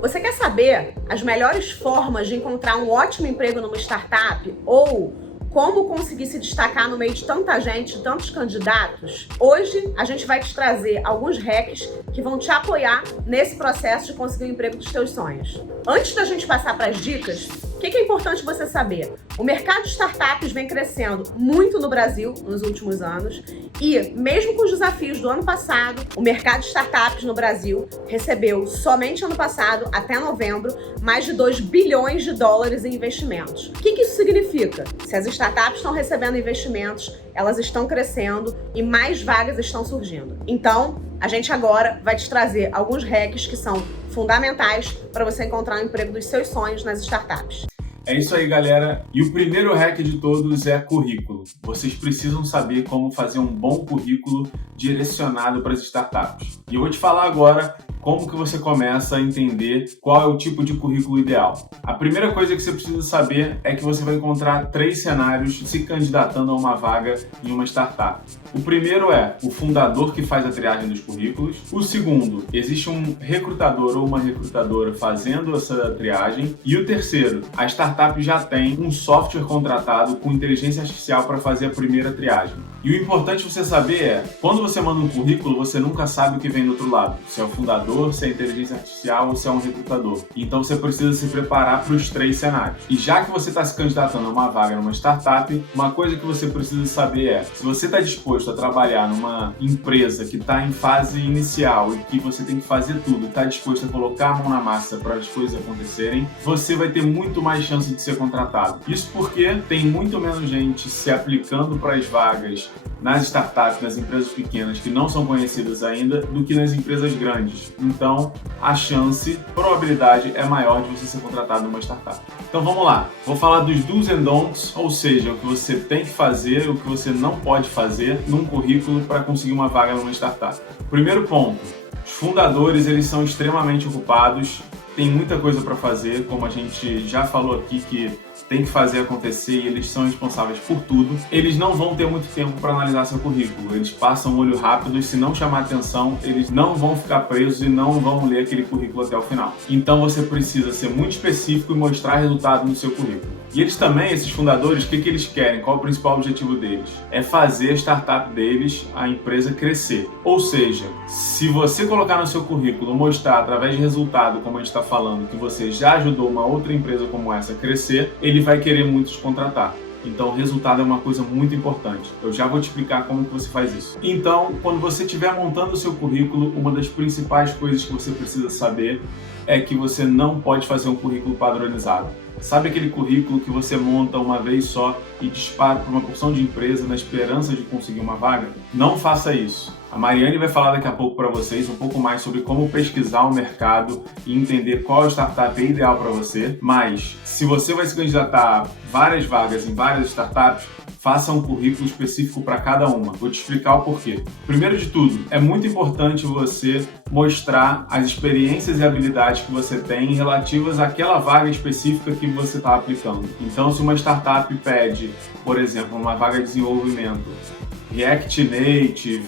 Você quer saber as melhores formas de encontrar um ótimo emprego numa startup ou como conseguir se destacar no meio de tanta gente, tantos candidatos? Hoje a gente vai te trazer alguns hacks que vão te apoiar nesse processo de conseguir o emprego dos teus sonhos. Antes da gente passar para as dicas, o que é importante você saber? O mercado de startups vem crescendo muito no Brasil nos últimos anos e, mesmo com os desafios do ano passado, o mercado de startups no Brasil recebeu, somente ano passado, até novembro, mais de 2 bilhões de dólares em investimentos. O que isso significa? Se as startups estão recebendo investimentos, elas estão crescendo e mais vagas estão surgindo. Então, a gente agora vai te trazer alguns hacks que são fundamentais para você encontrar o emprego dos seus sonhos nas startups. É isso aí, galera. E o primeiro hack de todos é currículo. Vocês precisam saber como fazer um bom currículo direcionado para as startups. E eu vou te falar agora como que você começa a entender qual é o tipo de currículo ideal. A primeira coisa que você precisa saber é que você vai encontrar 3 cenários se candidatando a uma vaga em uma startup. O primeiro é o fundador que faz a triagem dos currículos. O segundo, existe um recrutador ou uma recrutadora fazendo essa triagem. E o terceiro, a startup já tem um software contratado com inteligência artificial para fazer a primeira triagem. E o importante você saber é, quando você manda um currículo, você nunca sabe o que vem do outro lado. Se é o fundador, se é inteligência artificial ou se é um recrutador. Então você precisa se preparar para os 3 cenários. E já que você está se candidatando a uma vaga numa startup, uma coisa que você precisa saber é, se você está disposto a trabalhar numa empresa que está em fase inicial e que você tem que fazer tudo, está disposto a colocar a mão na massa para as coisas acontecerem, você vai ter muito mais chance de ser contratado. Isso porque tem muito menos gente se aplicando para as vagas nas startups, nas empresas pequenas que não são conhecidas ainda, do que nas empresas grandes. Então, a probabilidade é maior de você ser contratado numa startup. Então vamos lá, vou falar dos do's and don'ts, ou seja, o que você tem que fazer, o que você não pode fazer num currículo para conseguir uma vaga numa startup. Primeiro ponto, os fundadores eles são extremamente ocupados, tem muita coisa para fazer, como a gente já falou aqui que tem que fazer acontecer e eles são responsáveis por tudo. Eles não vão ter muito tempo para analisar seu currículo. Eles passam o olho rápido e se não chamar atenção, eles não vão ficar presos e não vão ler aquele currículo até o final. Então você precisa ser muito específico e mostrar resultado no seu currículo. E eles também, esses fundadores, o que eles querem? Qual é o principal objetivo deles? É fazer a startup deles, a empresa, crescer. Ou seja, se você colocar no seu currículo, mostrar através de resultado, como a gente está falando, que você já ajudou uma outra empresa como essa a crescer, ele vai querer muito te contratar. Então, o resultado é uma coisa muito importante. Eu já vou te explicar como que você faz isso. Então, quando você estiver montando o seu currículo, uma das principais coisas que você precisa saber é que você não pode fazer um currículo padronizado. Sabe aquele currículo que você monta uma vez só e dispara para uma porção de empresa na esperança de conseguir uma vaga? Não faça isso. A Mariane vai falar daqui a pouco para vocês um pouco mais sobre como pesquisar o mercado e entender qual startup é ideal para você. Mas, se você vai se candidatar a várias vagas em várias startups, faça um currículo específico para cada uma. Vou te explicar o porquê. Primeiro de tudo, é muito importante você mostrar as experiências e habilidades que você tem relativas àquela vaga específica que você está aplicando. Então, se uma startup pede, por exemplo, uma vaga de desenvolvimento, React Native,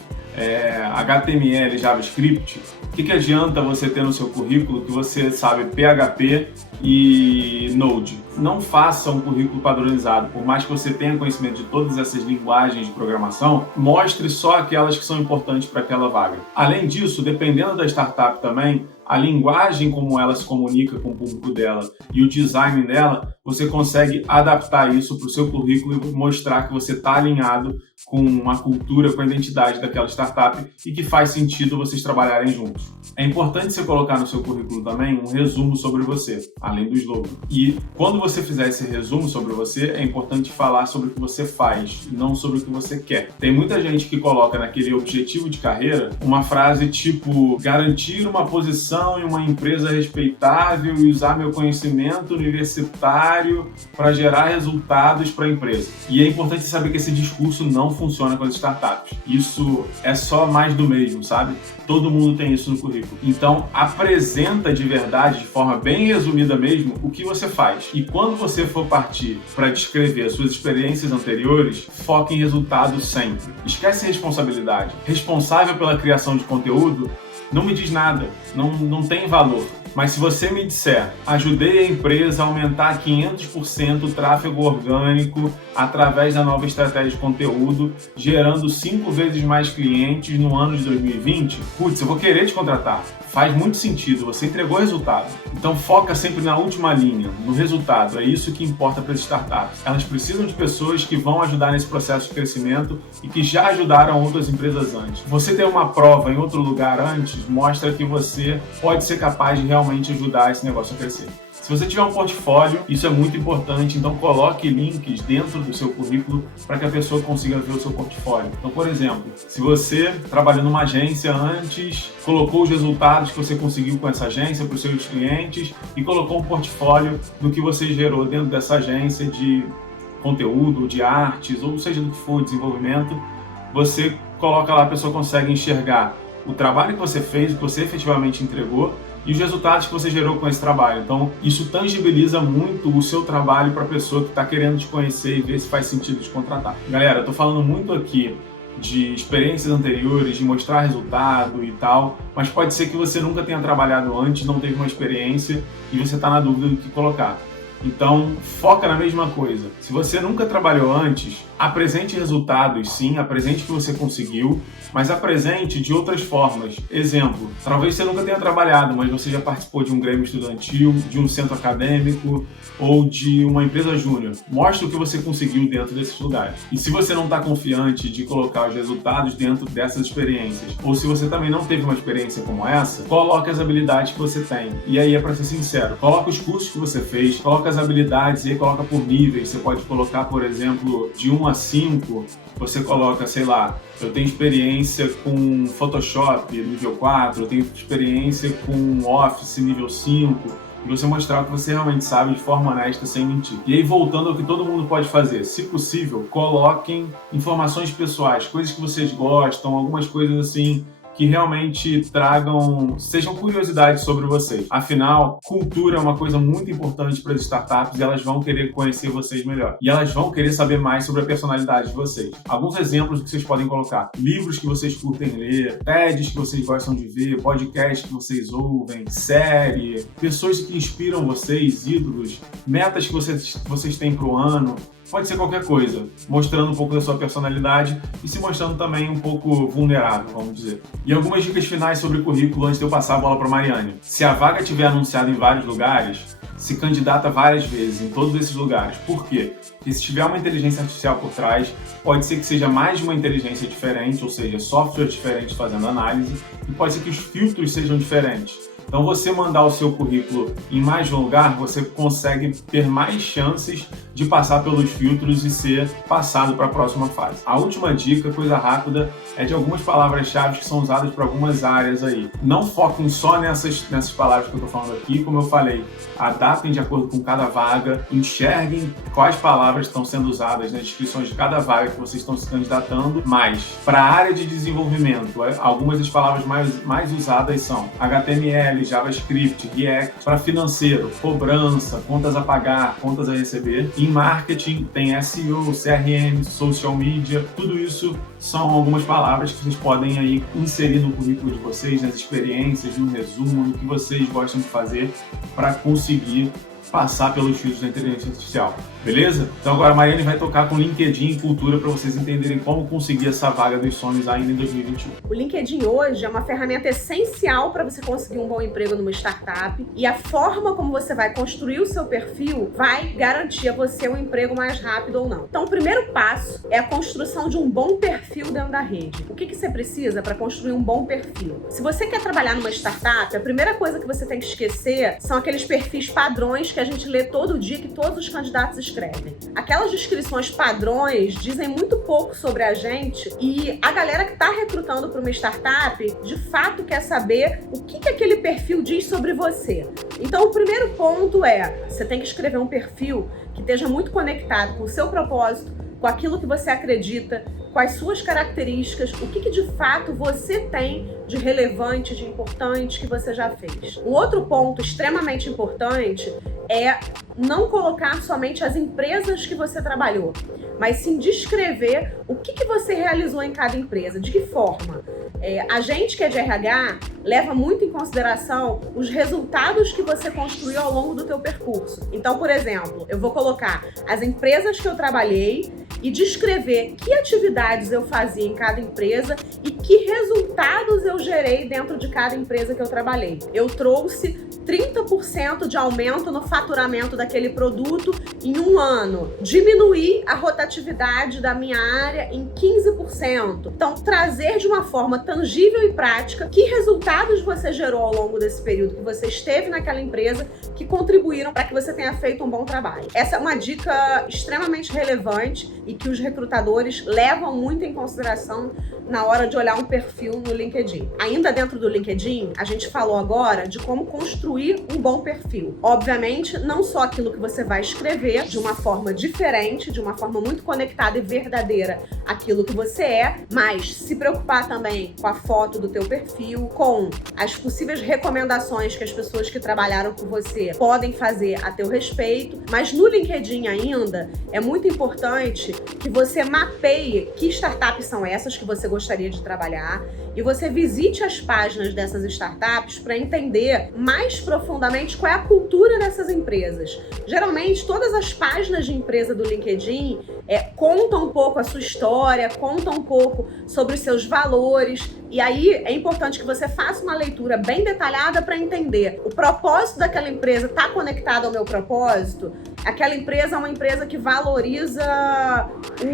HTML, JavaScript, o que adianta você ter no seu currículo que você sabe PHP e Node? Não faça um currículo padronizado, por mais que você tenha conhecimento de todas essas linguagens de programação, mostre só aquelas que são importantes para aquela vaga. Além disso, dependendo da startup também, a linguagem como ela se comunica com o público dela e o design dela, você consegue adaptar isso para o seu currículo e mostrar que você está alinhado com a cultura, com a identidade daquela startup e que faz sentido vocês trabalharem juntos. É importante você colocar no seu currículo também um resumo sobre você, além do slogan. E quando você fizer esse resumo sobre você, é importante falar sobre o que você faz e não sobre o que você quer. Tem muita gente que coloca naquele objetivo de carreira uma frase tipo garantir uma posição em uma empresa respeitável e usar meu conhecimento universitário para gerar resultados para a empresa. E é importante saber que esse discurso não funciona com as startups. Isso é só mais do mesmo, sabe? Todo mundo tem isso no currículo. Então, apresenta de verdade, de forma bem resumida mesmo, o que você faz. E quando você for partir para descrever as suas experiências anteriores, foque em resultado sempre. Esquece responsabilidade. Responsável pela criação de conteúdo não me diz nada, não tem valor. Mas se você me disser, ajudei a empresa a aumentar 500% o tráfego orgânico através da nova estratégia de conteúdo, gerando 5 vezes mais clientes no ano de 2020, putz, eu vou querer te contratar. Faz muito sentido, você entregou resultado. Então foca sempre na última linha, no resultado. É isso que importa para as startups. Elas precisam de pessoas que vão ajudar nesse processo de crescimento e que já ajudaram outras empresas antes. Você ter uma prova em outro lugar antes mostra que você pode ser capaz de realmente ajudar esse negócio a crescer. Se você tiver um portfólio, isso é muito importante, então coloque links dentro do seu currículo para que a pessoa consiga ver o seu portfólio. Então, por exemplo, se você trabalhou numa agência antes, colocou os resultados que você conseguiu com essa agência para os seus clientes e colocou um portfólio do que você gerou dentro dessa agência de conteúdo, de artes, ou seja do que for, desenvolvimento, você coloca lá, a pessoa consegue enxergar o trabalho que você fez, o que você efetivamente entregou, e os resultados que você gerou com esse trabalho. Então, isso tangibiliza muito o seu trabalho para a pessoa que está querendo te conhecer e ver se faz sentido te contratar. Galera, eu estou falando muito aqui de experiências anteriores, de mostrar resultado e tal, mas pode ser que você nunca tenha trabalhado antes, não teve uma experiência e você está na dúvida do que colocar. Então, foca na mesma coisa. Se você nunca trabalhou antes, apresente resultados, sim, apresente o que você conseguiu, mas apresente de outras formas. Exemplo, talvez você nunca tenha trabalhado, mas você já participou de um grêmio estudantil, de um centro acadêmico ou de uma empresa júnior. Mostre o que você conseguiu dentro desses lugares. E se você não está confiante de colocar os resultados dentro dessas experiências, ou se você também não teve uma experiência como essa, coloque as habilidades que você tem. E aí é para ser sincero, coloca os cursos que você fez, coloca as habilidades e aí coloca por níveis. Você pode colocar, por exemplo, de 1 a 5, você coloca, sei lá, eu tenho experiência com Photoshop nível 4, eu tenho experiência com Office nível 5, e você mostrar o que você realmente sabe de forma honesta, sem mentir. E aí, voltando ao que todo mundo pode fazer, se possível, coloquem informações pessoais, coisas que vocês gostam, algumas coisas assim que realmente sejam curiosidades sobre vocês. Afinal, cultura é uma coisa muito importante para as startups e elas vão querer conhecer vocês melhor. E elas vão querer saber mais sobre a personalidade de vocês. Alguns exemplos que vocês podem colocar: livros que vocês curtem ler, TEDs que vocês gostam de ver, podcasts que vocês ouvem, série, pessoas que inspiram vocês, ídolos, metas que vocês têm para o ano. Pode ser qualquer coisa, mostrando um pouco da sua personalidade e se mostrando também um pouco vulnerável, vamos dizer. E algumas dicas finais sobre currículo antes de eu passar a bola para a Mariane. Se a vaga estiver anunciada em vários lugares, se candidata várias vezes em todos esses lugares. Por quê? Porque se tiver uma inteligência artificial por trás, pode ser que seja mais de uma inteligência diferente, ou seja, softwares diferentes fazendo análise, e pode ser que os filtros sejam diferentes. Então, você mandar o seu currículo em mais de um lugar, você consegue ter mais chances de passar pelos filtros e ser passado para a próxima fase. A última dica, coisa rápida, é de algumas palavras-chave que são usadas para algumas áreas aí. Não foquem só nessas palavras que eu estou falando aqui, como eu falei, adaptem de acordo com cada vaga, enxerguem quais palavras estão sendo usadas nas descrições de cada vaga que vocês estão se candidatando, mas para a área de desenvolvimento, algumas das palavras mais usadas são HTML, JavaScript, React. Para financeiro, cobrança, contas a pagar, contas a receber. Em marketing tem SEO, CRM, social media. Tudo isso são algumas palavras que vocês podem aí inserir no currículo de vocês, nas experiências, no resumo, no que vocês gostam de fazer para conseguir passar pelos filtros da inteligência artificial. Beleza? Então agora a Mariane vai tocar com LinkedIn e cultura para vocês entenderem como conseguir essa vaga dos sonhos ainda em 2021. O LinkedIn hoje é uma ferramenta essencial para você conseguir um bom emprego numa startup, e a forma como você vai construir o seu perfil vai garantir a você um emprego mais rápido ou não. Então o primeiro passo é a construção de um bom perfil dentro da rede. O que você precisa para construir um bom perfil? Se você quer trabalhar numa startup, a primeira coisa que você tem que esquecer são aqueles perfis padrões que a gente lê todo dia, que todos os candidatos escrevem. Aquelas descrições padrões dizem muito pouco sobre a gente, e a galera que está recrutando para uma startup, de fato quer saber o que aquele perfil diz sobre você. Então o primeiro ponto é, você tem que escrever um perfil que esteja muito conectado com o seu propósito, com aquilo que você acredita, com as suas características, o que de fato você tem de relevante, de importante que você já fez. Um outro ponto extremamente importante é não colocar somente as empresas que você trabalhou, mas sim descrever o que você realizou em cada empresa, de que forma. A gente que é de RH leva muito em consideração os resultados que você construiu ao longo do teu percurso. Então, por exemplo, eu vou colocar as empresas que eu trabalhei e descrever que atividades eu fazia em cada empresa e que resultados eu gerei dentro de cada empresa que eu trabalhei. Eu trouxe 30% de aumento no faturamento daquele produto em um ano. Diminuí a rotatividade da minha área em 15%. Então, trazer de uma forma tangível e prática que resultados você gerou ao longo desse período que você esteve naquela empresa que contribuíram para que você tenha feito um bom trabalho. Essa é uma dica extremamente relevante e que os recrutadores levam muito em consideração na hora de olhar um perfil no LinkedIn. Ainda dentro do LinkedIn, a gente falou agora de como construir um bom perfil. Obviamente, não só aquilo que você vai escrever de uma forma diferente, de uma forma muito conectada e verdadeira aquilo que você é, mas se preocupar também com a foto do teu perfil, com as possíveis recomendações que as pessoas que trabalharam com você podem fazer a teu respeito. Mas no LinkedIn ainda, é muito importante que você mapeie que startups são essas que você gostaria de trabalhar e você visite as páginas dessas startups para entender mais profundamente qual é a cultura dessas empresas. Geralmente, todas as páginas de empresa do LinkedIn contam um pouco a sua história, contam um pouco sobre os seus valores, e aí é importante que você faça uma leitura bem detalhada para entender o propósito daquela empresa está conectado ao meu propósito. Aquela empresa é uma empresa que valoriza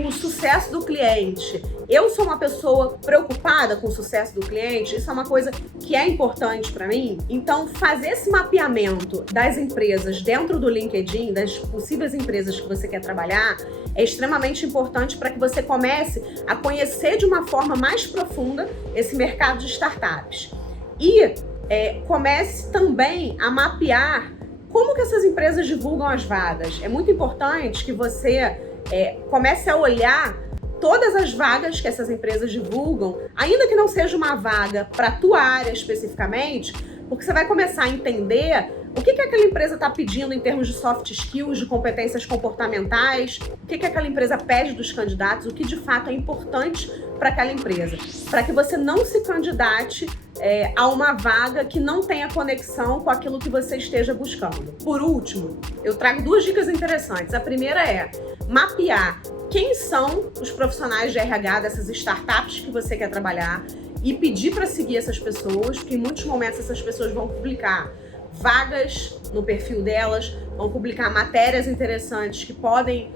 o sucesso do cliente. Eu sou uma pessoa preocupada com o sucesso do cliente, isso é uma coisa que é importante para mim. Então, fazer esse mapeamento das empresas dentro do LinkedIn, das possíveis empresas que você quer trabalhar, é extremamente importante para que você comece a conhecer de uma forma mais profunda esse mercado de startups. E comece também a mapear como que essas empresas divulgam as vagas. É muito importante que você comece a olhar todas as vagas que essas empresas divulgam, ainda que não seja uma vaga para a tua área especificamente, porque você vai começar a entender o que aquela empresa está pedindo em termos de soft skills, de competências comportamentais, o que aquela empresa pede dos candidatos, o que de fato é importante para aquela empresa, para que você não se candidate a uma vaga que não tenha conexão com aquilo que você esteja buscando. Por último, eu trago 2 dicas interessantes. A primeira é mapear quem são os profissionais de RH dessas startups que você quer trabalhar e pedir para seguir essas pessoas, porque em muitos momentos essas pessoas vão publicar vagas no perfil delas, vão publicar matérias interessantes que podem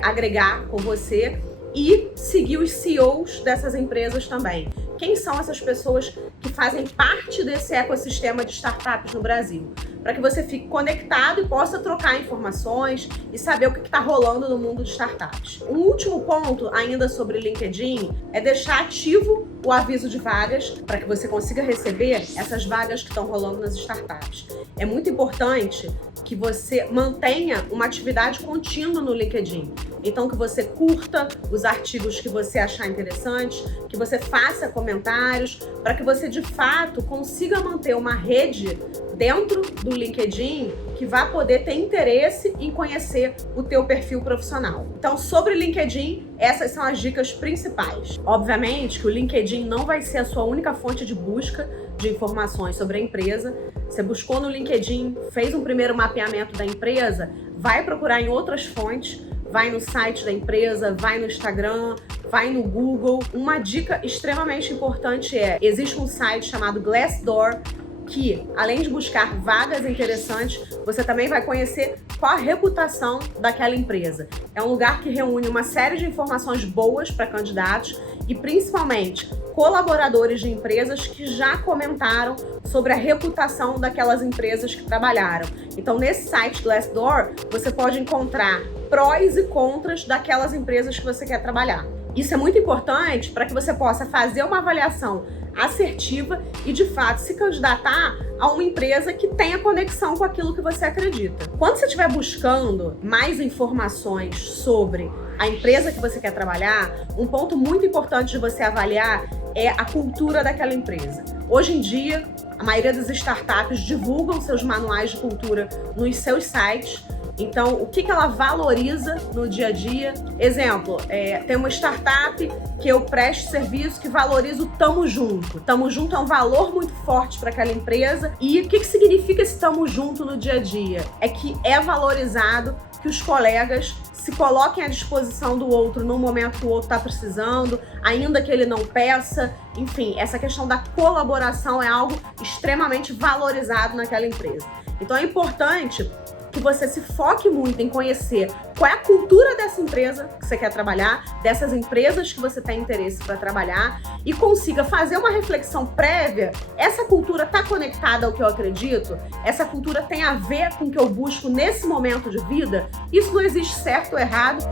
agregar com você, e seguir os CEOs dessas empresas também. Quem são essas pessoas que fazem parte desse ecossistema de startups no Brasil? Para que você fique conectado e possa trocar informações e saber o que está rolando no mundo de startups. Um último ponto ainda sobre LinkedIn é deixar ativo o aviso de vagas para que você consiga receber essas vagas que estão rolando nas startups. É muito importante que você mantenha uma atividade contínua no LinkedIn. Então, que você curta os artigos que você achar interessantes, que você faça comentários, para que você, de fato, consiga manter uma rede dentro do LinkedIn que vai poder ter interesse em conhecer o teu perfil profissional. Então, sobre o LinkedIn, essas são as dicas principais. Obviamente que o LinkedIn não vai ser a sua única fonte de busca de informações sobre a empresa. Você buscou no LinkedIn, fez um primeiro mapeamento da empresa, vai procurar em outras fontes, vai no site da empresa, vai no Instagram, vai no Google. Uma dica extremamente importante existe um site chamado Glassdoor, que, além de buscar vagas interessantes, você também vai conhecer qual a reputação daquela empresa. É um lugar que reúne uma série de informações boas para candidatos e, principalmente, colaboradores de empresas que já comentaram sobre a reputação daquelas empresas que trabalharam. Então, nesse site Glassdoor, você pode encontrar prós e contras daquelas empresas que você quer trabalhar. Isso é muito importante para que você possa fazer uma avaliação assertiva e, de fato, se candidatar a uma empresa que tenha conexão com aquilo que você acredita. Quando você estiver buscando mais informações sobre a empresa que você quer trabalhar, um ponto muito importante de você avaliar é a cultura daquela empresa. Hoje em dia, a maioria das startups divulgam seus manuais de cultura nos seus sites. Então, o que ela valoriza no dia a dia? Exemplo, tem uma startup que eu presto serviço que valoriza o tamo junto. Tamo junto é um valor muito forte para aquela empresa. E o que significa esse tamo junto no dia a dia? É que é valorizado que os colegas se coloquem à disposição do outro no momento que o outro está precisando, ainda que ele não peça. Enfim, essa questão da colaboração é algo extremamente valorizado naquela empresa. Então é importante que você se foque muito em conhecer qual é a cultura dessa empresa que você quer trabalhar, dessas empresas que você tem interesse para trabalhar, e consiga fazer uma reflexão prévia. Essa cultura está conectada ao que eu acredito? Essa cultura tem a ver com o que eu busco nesse momento de vida? Isso não existe certo ou errado.